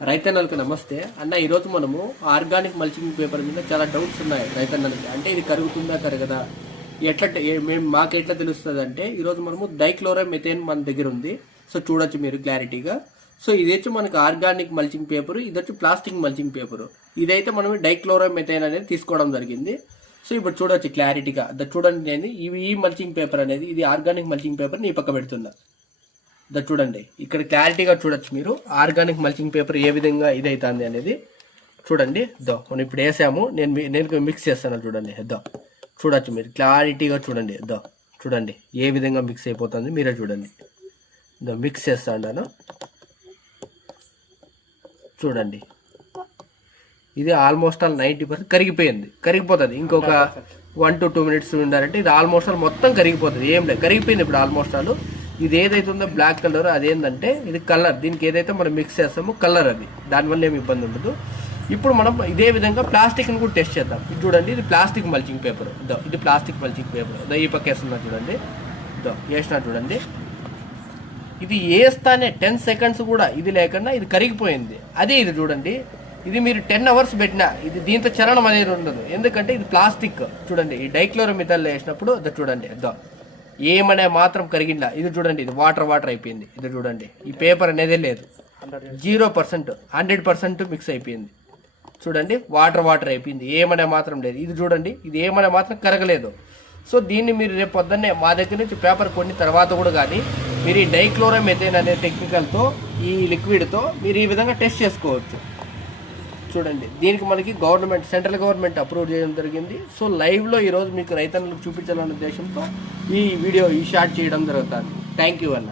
రైతన్నలకు నమస్తే అన్న. ఈరోజు మనము ఆర్గానిక్ మల్చింగ్ పేపర్ మీద చాలా డౌట్స్ ఉన్నాయి రైతన్నలకి. అంటే ఇది కరుగుతుందా కరగదా, ఎట్లా మాకు ఎట్లా తెలుస్తుంది అంటే ఈరోజు మనము డైక్లోరోమెథేన్ మన దగ్గర ఉంది. సో చూడొచ్చు మీరు క్లారిటీగా. సో ఇది వచ్చి మనకు ఆర్గానిక్ మల్చింగ్ పేపర్, ఇది వచ్చి ప్లాస్టిక్ మల్చింగ్ పేపర్. ఇదైతే మనం డైక్లోరోమెథేన్ అనేది తీసుకోవడం జరిగింది. సో ఇప్పుడు చూడొచ్చు క్లారిటీగా. చూడండి, నేను ఈ మల్చింగ్ పేపర్ అనేది ఇది ఆర్గానిక్ మల్చింగ్ పేపర్ నీ పక్క పెడుతున్నా. చూడండి, ఇక్కడ క్లారిటీగా చూడొచ్చు మీరు ఆర్గానిక్ మల్చింగ్ పేపర్ ఏ విధంగా ఇదైతుంది అనేది. చూడండి, మనం ఇప్పుడు వేసాము. నేను మిక్స్ చేస్తాను. చూడండి, చూడొచ్చు మీరు క్లారిటీగా. చూడండి, చూడండి ఏ విధంగా మిక్స్ అయిపోతుంది మీరే చూడండి. మిక్స్ చేస్తా ఉన్నాను. చూడండి, ఇది ఆల్మోస్ట్ ఆల్ 90% కరిగిపోతుంది. ఇంకొక 1 to 2 minutes ఉండాలంటే ఇది ఆల్మోస్ట్ ఆల్ మొత్తం కరిగిపోతుంది. ఏం లేదు, కరిగిపోయింది ఇప్పుడు ఆల్మోస్ట్ ఆల్. ఇది ఏదైతే ఉందో బ్లాక్ కలర్, అదేంటంటే ఇది కలర్. దీనికి ఏదైతే మనం మిక్స్ చేస్తామో కలర్ అది, దానివల్ల ఏమి ఇబ్బంది ఉండదు. ఇప్పుడు మనం ఇదే విధంగా ప్లాస్టిక్ని కూడా టెస్ట్ చేద్దాం. ఇది చూడండి, ఇది ప్లాస్టిక్ మల్చింగ్ పేపర్. ఇది ప్లాస్టిక్ మల్చింగ్ పేపర్. ఈ పక్క వేస్తున్నా చూడండి. వేసినా చూడండి, ఇది వేస్తానే 10 seconds కూడా ఇది లేకుండా ఇది కరిగిపోయింది. అదే ఇది చూడండి, ఇది మీరు 10 hours పెట్టినా ఇది దీంతో చలనం అనేది ఉండదు. ఎందుకంటే ఇది ప్లాస్టిక్. చూడండి, ఈ డైక్లోరోమిథాల్ వేసినప్పుడు చూడండి, ఏమనే మాత్రం కరిగిందా. ఇది చూడండి, ఇది వాటర్ అయిపోయింది. ఇది చూడండి, ఈ పేపర్ అనేదే లేదు. 0%, 100% మిక్స్ అయిపోయింది. చూడండి, వాటర్ అయిపోయింది. ఏమనే మాత్రం లేదు. ఇది చూడండి, ఇది ఏమనే మాత్రం కరగలేదు. సో దీన్ని మీరు రేపు పొద్దున్నే మా దగ్గర నుంచి పేపర్ కొన్ని తర్వాత కూడా కానీ మీరు ఈ డైక్లోరోమెథేన్ అనే టెక్నికల్తో, ఈ లిక్విడ్తో మీరు ఈ విధంగా టెస్ట్ చేసుకోవచ్చు. చూడండి, దీనికి మనకి సెంట్రల్ గవర్నమెంట్ అప్రూవ్ చేయడం జరిగింది. సో లైవ్లో ఈరోజు మీకు రైతన్నలకు చూపించాలనే ఉద్దేశంతో ఈ షార్ట్ చేయడం జరుగుతుంది. థ్యాంక్ యూ అన్న.